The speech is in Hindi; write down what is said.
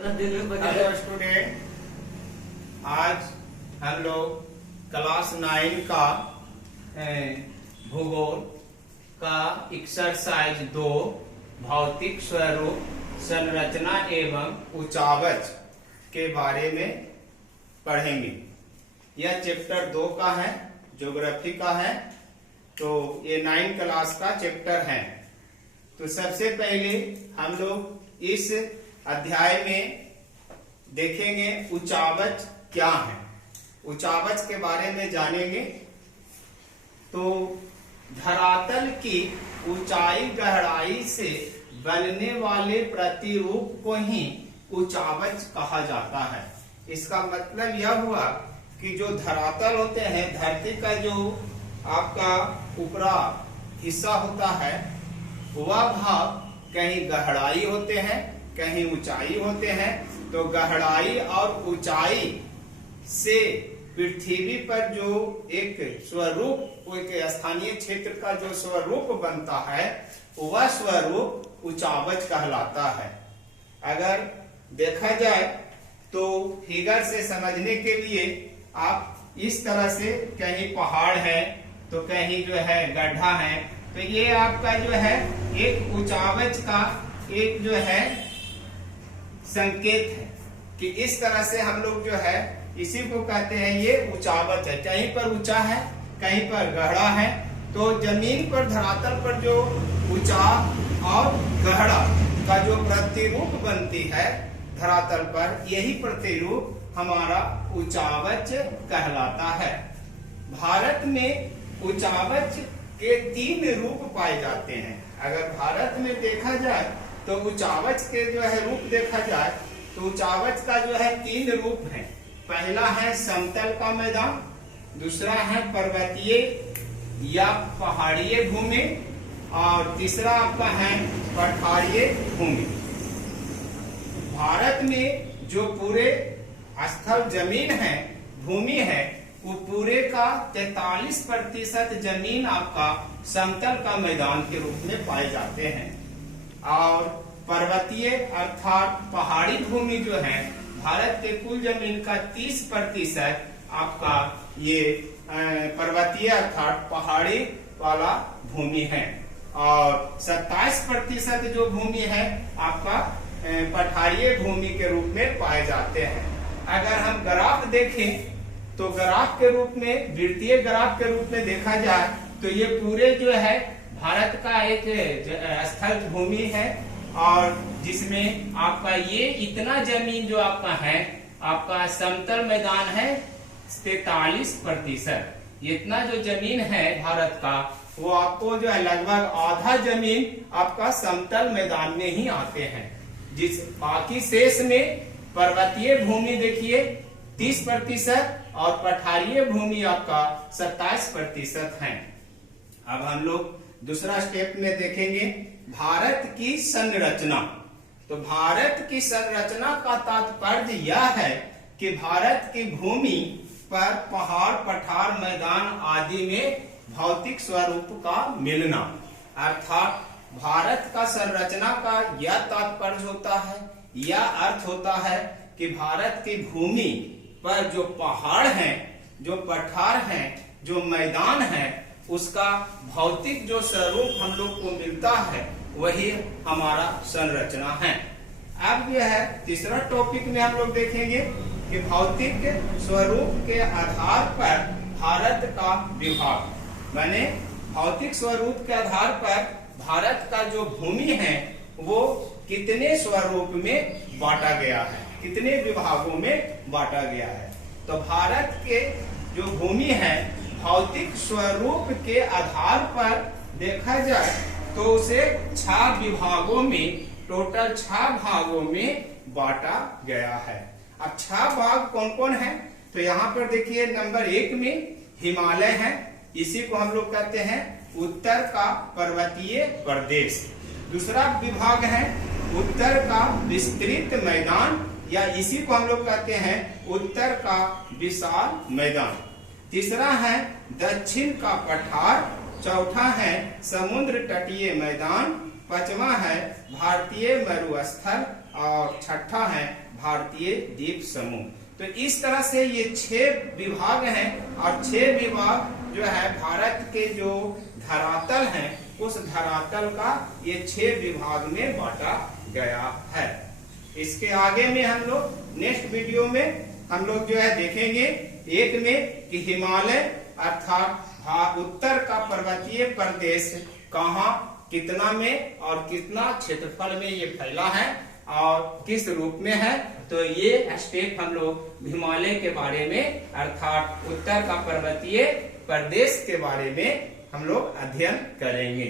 हेलो स्टूडेंट, आज हम लोग क्लास 9 का भूगोल का एक्सरसाइज 2 भौतिक स्वरूप, संरचना एवं उचावच के बारे में पढ़ेंगे। यह चैप्टर 2 का है, ज्योग्राफी का है। तो ये 9 क्लास का चैप्टर है। तो सबसे पहले हम लोग इस अध्याय में देखेंगे उचावच क्या है, उचावच के बारे में जानेंगे। तो धरातल की ऊंचाई गहराई से बनने वाले प्रतिरूप को ही उचावच कहा जाता है। इसका मतलब यह हुआ कि जो धरातल होते हैं, धरती का जो आपका ऊपरा हिस्सा होता है, वह भाग कहीं गहराई होते हैं, कहीं ऊंचाई होते हैं। तो गहराई और ऊंचाई से पृथ्वी पर जो एक स्वरूप, एक स्थानीय क्षेत्र का जो स्वरूप बनता है, वह स्वरूप उचावच कहलाता है। अगर देखा जाए तो फिगर से समझने के लिए आप इस तरह से, कहीं पहाड़ है तो कहीं जो है गड्ढा है, तो ये आपका जो है एक उचावच का एक जो है संकेत है कि इस तरह से हम लोग जो है इसी को कहते हैं, ये उचावच है। कहीं पर ऊंचा है, कहीं पर गहरा है। तो जमीन पर, धरातल पर जो ऊंचा और गहरा का जो प्रतिरूप बनती है धरातल पर, यही प्रतिरूप हमारा उचावच कहलाता है। भारत में उचावच के 3 रूप पाए जाते हैं। अगर भारत में देखा जाए तो उचावच के जो है रूप देखा जाए तो उचावच का जो है 3 रूप है। पहला है समतल का मैदान, दूसरा है पर्वतीय या पहाड़ीय भूमि, और तीसरा आपका है पठारीय भूमि। भारत में जो पूरे स्थल जमीन है, भूमि है, वो पूरे का 43% जमीन आपका समतल का मैदान के रूप में पाए जाते हैं। और पर्वतीय अर्थात पहाड़ी भूमि जो है, भारत के कुल जमीन का 30% आपका ये पर्वतीय अर्थात पहाड़ी वाला भूमि है, और 27% जो भूमि है आपका पठारीय भूमि के रूप में पाए जाते हैं। अगर हम ग्राफ देखें तो ग्राफ के रूप में, वृत्तीय ग्राफ के रूप में देखा जाए तो ये पूरे जो है भारत का एक स्थल भूमि है, और जिसमें आपका ये इतना जमीन जो आपका है, आपका समतल मैदान है 43%। इतना जो जमीन है भारत का, वो आपको जो है लगभग आधा जमीन आपका समतल मैदान में ही आते हैं। जिस बाकी शेष में पर्वतीय भूमि देखिए 30% और पठारीय भूमि आपका 27% है। अब हम लोग दूसरा स्टेप में देखेंगे भारत की संरचना। तो भारत की संरचना का तात्पर्य यह है कि भारत की भूमि पर पहाड़, पठार, मैदान आदि में भौतिक स्वरूप का मिलना, अर्थात भारत का संरचना का यह तात्पर्य होता है, यह अर्थ होता है कि भारत की भूमि पर जो पहाड़ हैं, जो पठार हैं, जो मैदान है, उसका भौतिक जो स्वरूप हम लोग को मिलता है, वही हमारा संरचना है। अब यह है तीसरा टॉपिक में हम लोग देखेंगे कि भौतिक स्वरूप के आधार पर भारत का विभाग, माने भौतिक स्वरूप के आधार पर भारत का जो भूमि है वो कितने स्वरूप में बांटा गया है, कितने विभागों में बांटा गया है। तो भारत के जो भूमि है, भौतिक स्वरूप के आधार पर देखा जाए तो उसे 6 विभागों में, टोटल 6 भागों में बांटा गया है। अब 6 भाग कौन कौन है? तो यहाँ पर देखिए नंबर 1 में हिमालय है, इसी को हम लोग कहते हैं उत्तर का पर्वतीय प्रदेश। दूसरा विभाग है उत्तर का विस्तृत मैदान, या इसी को हम लोग कहते हैं उत्तर का विशाल मैदान। तीसरा है दक्षिण का पठार, चौथा है समुद्र तटीय मैदान, 5वां है भारतीय मरुस्थल, और छठा है भारतीय द्वीप समूह। तो इस तरह से ये 6 विभाग हैं और 6 विभाग जो है भारत के जो धरातल है उस धरातल का ये 6 विभाग में बांटा गया है। इसके आगे में हम लोग नेक्स्ट वीडियो में हम लोग जो है देखेंगे एक में कि हिमालय अर्थात उत्तर का पर्वतीय प्रदेश कहाँ, कितना में और कितना क्षेत्रफल में ये फैला है और किस रूप में है। तो ये स्टेप हम लोग हिमालय के बारे में अर्थात उत्तर का पर्वतीय प्रदेश के बारे में हम लोग अध्ययन करेंगे।